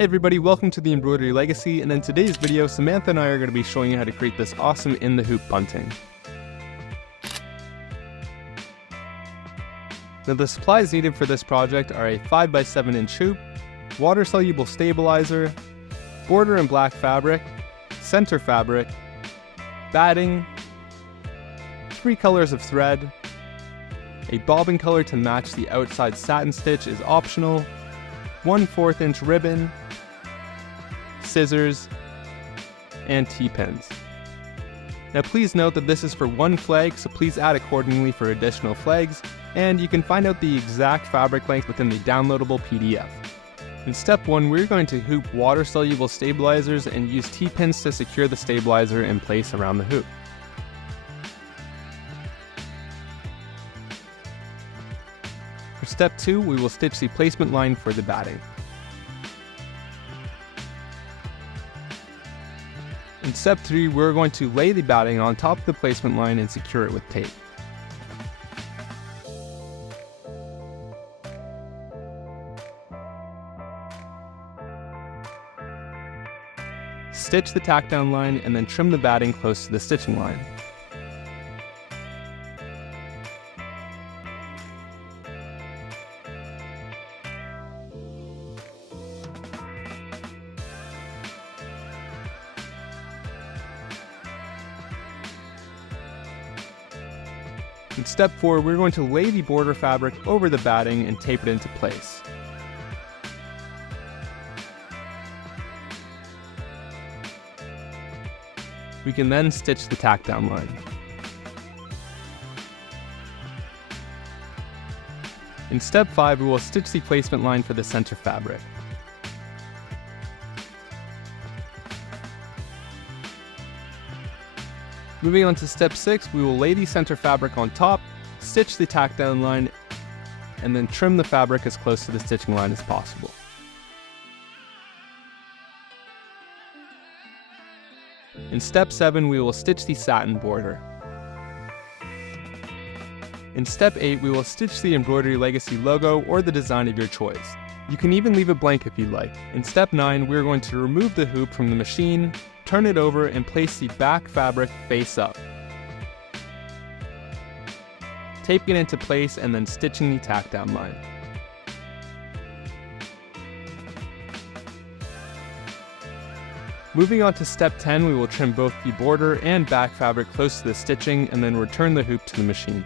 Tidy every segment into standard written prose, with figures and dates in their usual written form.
Hey everybody, welcome to the Embroidery Legacy, and in today's video, Samantha and I are going to be showing you how to create this awesome in-the-hoop bunting. Now the supplies needed for this project are a 5x7 inch hoop, water-soluble stabilizer, border in black fabric, center fabric, batting, 3 colors of thread, a bobbin color to match the outside satin stitch is optional, 1/4 inch ribbon, scissors, and T-pins. Now please note that this is for one flag, so please add accordingly for additional flags, and you can find out the exact fabric length within the downloadable PDF. In step 1, we're going to hoop water-soluble stabilizers and use T-pins to secure the stabilizer in place around the hoop. For step 2, we will stitch the placement line for the batting. In step 3, we're going to lay the batting on top of the placement line and secure it with tape. Stitch the tack down line and then trim the batting close to the stitching line. In step 4, we're going to lay the border fabric over the batting and tape it into place. We can then stitch the tack down line. In step 5, we will stitch the placement line for the center fabric. Moving on to step 6, we will lay the center fabric on top, stitch the tack down line, and then trim the fabric as close to the stitching line as possible. In step 7, we will stitch the satin border. In step 8, we will stitch the Embroidery Legacy logo or the design of your choice. You can even leave it blank if you'd like. In step 9, we are going to remove the hoop from the machine, turn it over, and place the back fabric face up. Taping it into place and then stitching the tack down line. Moving on to step 10, we will trim both the border and back fabric close to the stitching and then return the hoop to the machine.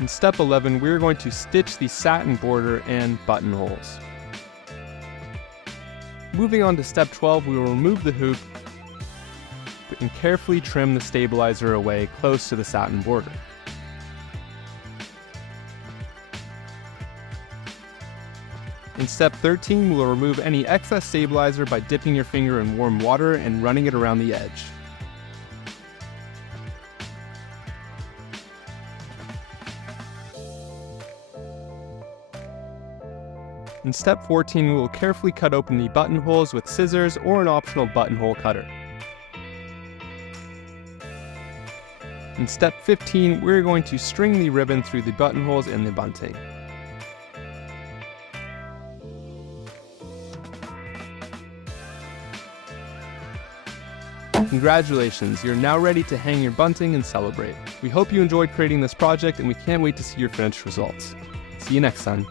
In step 11, we are going to stitch the satin border and buttonholes. Moving on to step 12, we will remove the hoop and carefully trim the stabilizer away close to the satin border. In step 13, we will remove any excess stabilizer by dipping your finger in warm water and running it around the edge. In step 14, we will carefully cut open the buttonholes with scissors or an optional buttonhole cutter. In step 15, we're going to string the ribbon through the buttonholes in the bunting. Congratulations, you're now ready to hang your bunting and celebrate. We hope you enjoyed creating this project and we can't wait to see your finished results. See you next time.